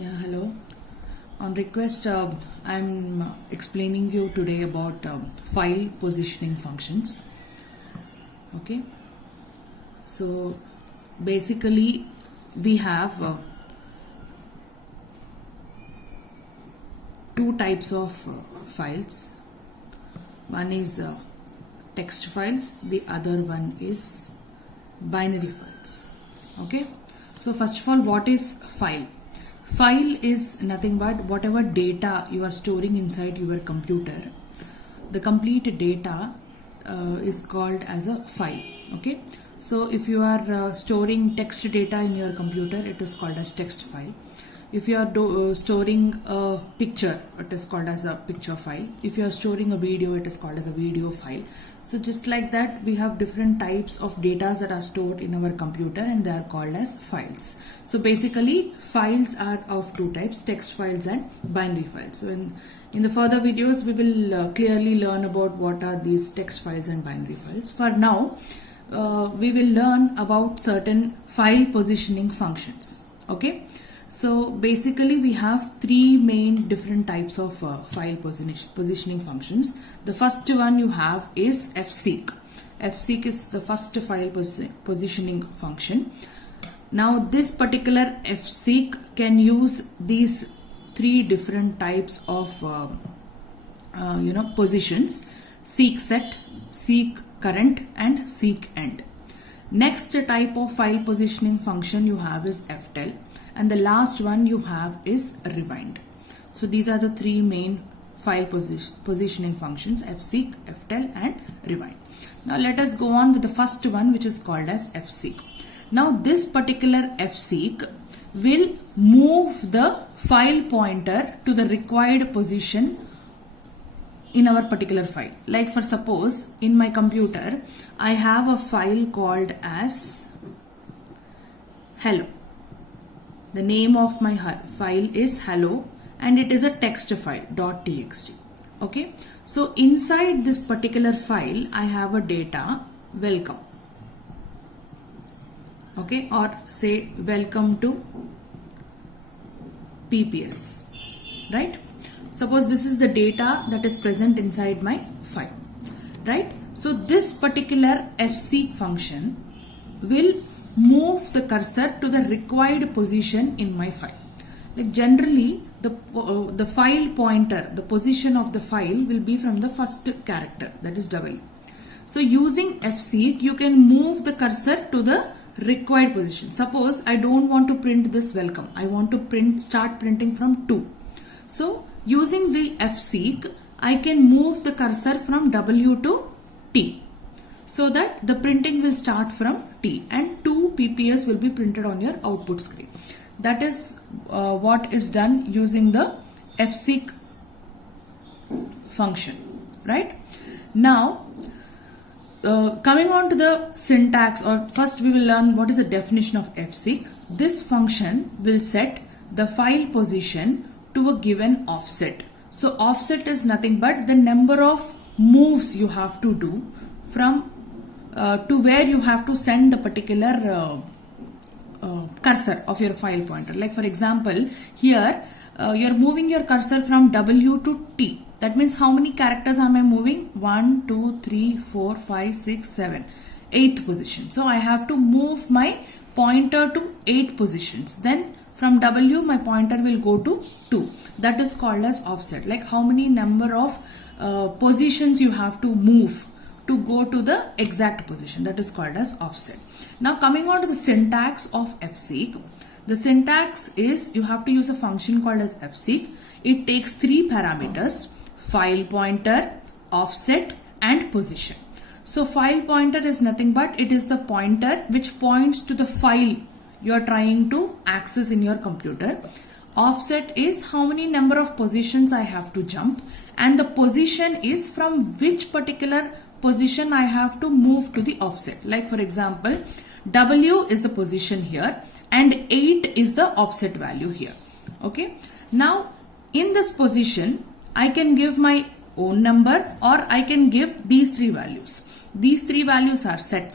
Yeah, hello. On request, I'm explaining you today about file positioning functions. Okay. So basically, we have two types of files. One is text files. The other one is binary files. Okay. So first of all, what is file? File is nothing but whatever data you are storing inside your computer. The complete data is called as a file. Okay. So if you are storing text data in your computer, it is called as text file. If you are storing a picture, it is called as a picture file. If you are storing a video, it is called as a video file. So just like that, we have different types of data that are stored in our computer and they are called as files. So basically, files are of two types, text files and binary files. So in the further videos, we will clearly learn about what are these text files and binary files. For now, we will learn about certain file positioning functions. Okay. So basically we have three main different types of file positioning functions. The first one you have is fseek. Fseek is the first file positioning function. Now this particular fseek can use these three different types of positions: seek set, seek current and seek end. Next type of file positioning function you have is ftl, and the last one you have is rewind. So these are the three main file positioning functions: fseek, ftl and rewind. Now let us go on with the first one, which is called as fseek. Now this particular fseek will move the file pointer to the required position in our particular file. Like for suppose in my computer I have a file called as hello. The name of my file is hello and it is a text file .txt. Okay, so inside this particular file I have a data welcome. Okay, or say welcome to PPS, right? Suppose this is the data that is present inside my file, right? So this particular fseek function will move the cursor to the required position in my file. Like generally the file pointer, the position of the file will be from the first character, that is W. So using fseek you can move the cursor to the required position. Suppose I don't want to print this welcome, I want to start printing from 2. So using the fseek, I can move the cursor from W to T, so that the printing will start from T and 2 PPS will be printed on your output screen. That is what is done using the fseek function, right? Now, coming on to the syntax, or first we will learn what is the definition of fseek. This function will set the file position to a given offset. So offset is nothing but the number of moves you have to do from to where you have to send the particular cursor of your file pointer. Like for example, here you're moving your cursor from W to T. That means how many characters am I moving? 1, 2, 3, 4, 5, 6, 7. 8th position. So I have to move my pointer to 8 positions. Then from W my pointer will go to 2. That is called as offset. Like how many number of positions you have to move to go to the exact position. That is called as offset. Now coming on to the syntax of fseek. The syntax is you have to use a function called as fseek. It takes 3 parameters: file pointer, offset and position. So file pointer is nothing but it is the pointer which points to the file you are trying to access in your computer. Offset is how many number of positions I have to jump, and the position is from which particular position I have to move to the offset. Like for example, W is the position here and 8 is the offset value here. Okay. Now in this position I can give my own number or I can give these 3 values. These 3 values are seek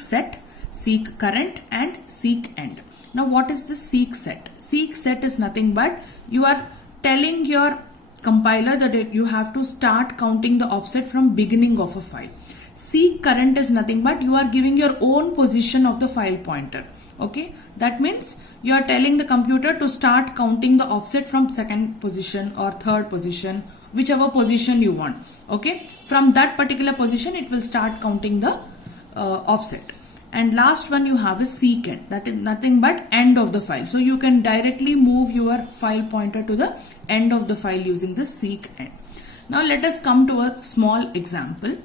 set, seek current and seek end. Now what is the seek set? Seek set is nothing but you are telling your compiler that you have to start counting the offset from beginning of a file. Seek current is nothing but you are giving your own position of the file pointer. Okay, that means you are telling the computer to start counting the offset from second position or third position, whichever position you want. Okay, from that particular position it will start counting the offset. And last one you have is seek end, that is nothing but end of the file. So you can directly move your file pointer to the end of the file using the seek end. Now let us come to a small example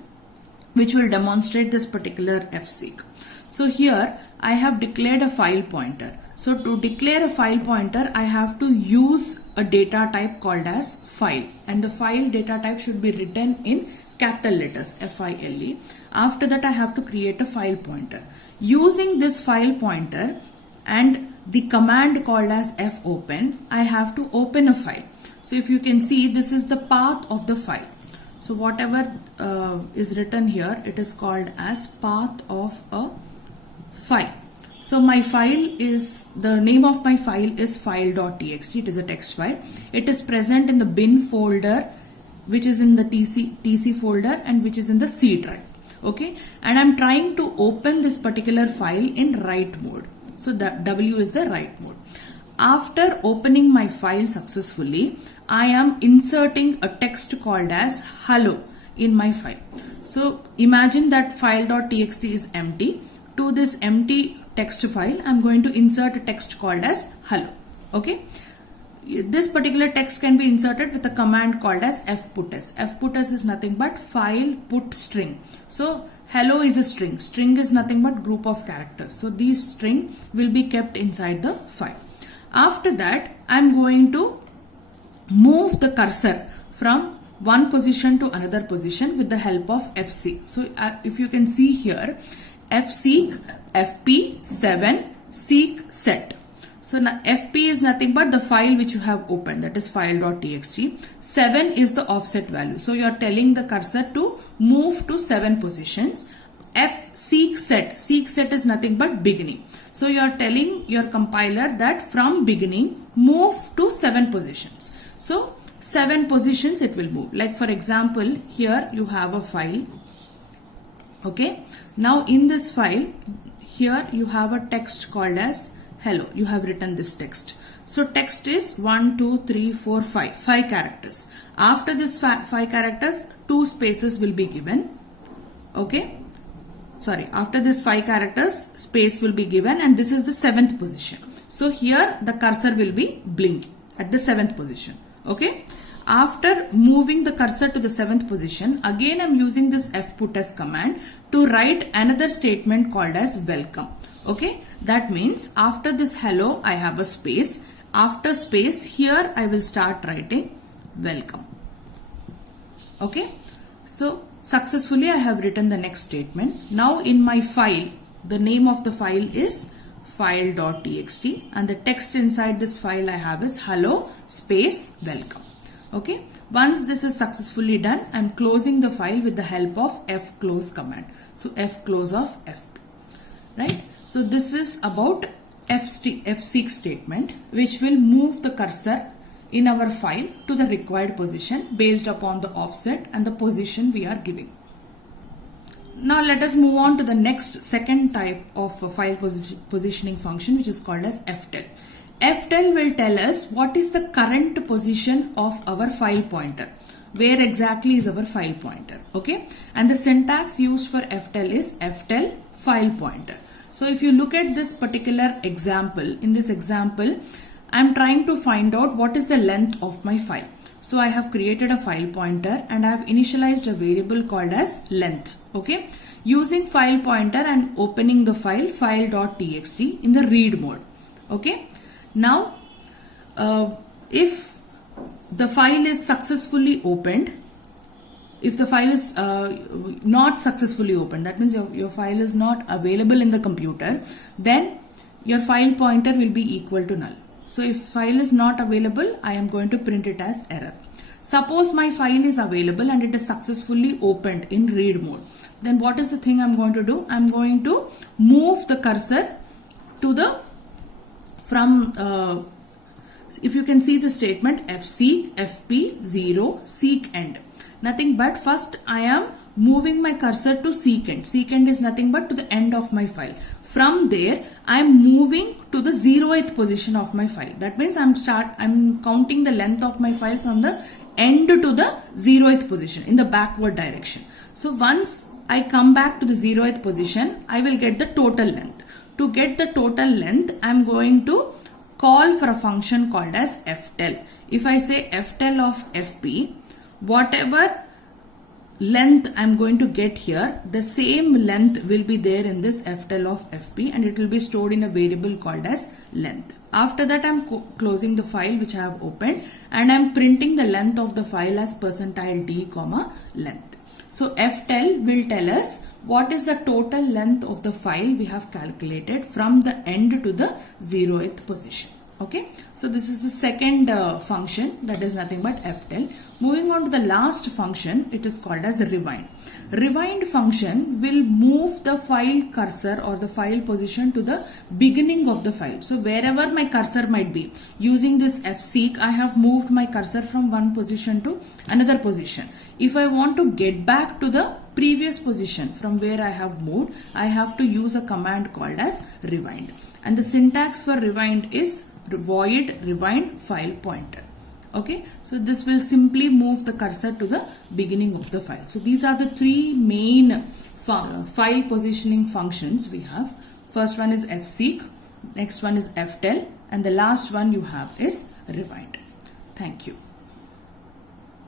which will demonstrate this particular fseek. So here I have declared a file pointer. So to declare a file pointer, I have to use a data type called as file, and the file data type should be written in capital letters, FILE. After that I have to create a file pointer. Using this file pointer and the command called as fopen, I have to open a file. So if you can see, this is the path of the file. So whatever is written here, it is called as path of a file. So my file is, the name of my file is file.txt. It is a text file. It is present in the bin folder, which is in the TC folder and which is in the C drive. Okay, and I'm trying to open this particular file in write mode. So that W is the write mode. After opening my file successfully, I am inserting a text called as hello in my file. So imagine that file.txt is empty. To this empty text file, I'm going to insert a text called as hello. Okay. This particular text can be inserted with a command called as fputs. Fputs is nothing but file put string. So hello is a string. String is nothing but group of characters. So these string will be kept inside the file. After that, I'm going to move the cursor from one position to another position with the help of fseek. So if you can see here, fseek, fp7, seek set. So now fp is nothing but the file which you have opened, that is file.txt. 7 is the offset value. So you are telling the cursor to move to 7 positions. Seek set is nothing but beginning. So you are telling your compiler that from beginning move to 7 positions. So 7 positions it will move. Like for example, here you have a file. Okay. Now in this file, here you have a text called as hello. You have written this text. So text is 1, 2, 3, 4, 5 characters. After this 5 characters, 2 spaces will be given. Okay. Sorry, after this 5 characters, space will be given, and this is the 7th position. So here the cursor will be blinking at the 7th position. Okay. After moving the cursor to the 7th position, again I am using this fputs command to write another statement called as welcome. Okay. That means after this hello, I have a space. After space, here I will start writing welcome. Okay. So successfully I have written the next statement. Now in my file, the name of the file is file.txt and the text inside this file I have is hello space welcome. Okay. Once this is successfully done, I am closing the file with the help of fclose command. So fclose of fp. Right. So this is about fseek statement, which will move the cursor in our file to the required position based upon the offset and the position we are giving. Now let us move on to the next second type of file positioning function, which is called as ftel. Ftel will tell us what is the current position of our file pointer. Where exactly is our file pointer? Okay. And the syntax used for ftel is ftel file pointer. So if you look at this particular example, in this example, I am trying to find out what is the length of my file. So I have created a file pointer and I have initialized a variable called as length. Okay. Using file pointer and opening the file file.txt in the read mode. Okay. Now, if the file is successfully opened, if the file is not successfully opened, that means your file is not available in the computer, then your file pointer will be equal to null. So if file is not available, I am going to print it as error. Suppose my file is available and it is successfully opened in read mode. Then what is the thing I'm going to do? I'm going to move the cursor to the If you can see the statement fseek, fp, 0, seek end. Nothing but first I am moving my cursor to seek end. Seek end is nothing but to the end of my file. From there I am moving to the 0th position of my file. That means I'm counting the length of my file from the end to the 0th position in the backward direction. So once I come back to the 0th position, I will get the total length. To get the total length, I am going to call for a function called as ftel. If I say ftel of fp, whatever length I am going to get here, the same length will be there in this ftel of fp, and it will be stored in a variable called as length. After that I am closing the file which I have opened, and I am printing the length of the file as %d, length. So ftel will tell us what is the total length of the file we have calculated from the end to the 0th position. Okay, so this is the second function, that is nothing but ftel. Moving on to the last function, it is called as rewind. Rewind function will move the file cursor or the file position to the beginning of the file. So wherever my cursor might be, using this fseek, I have moved my cursor from one position to another position. If I want to get back to the previous position from where I have moved, I have to use a command called as rewind. And the syntax for rewind is void rewind file pointer. Okay, so this will simply move the cursor to the beginning of the file. So these are the three main file positioning functions we have. First one is fseek, next one is ftel, and the last one you have is rewind. Thank you.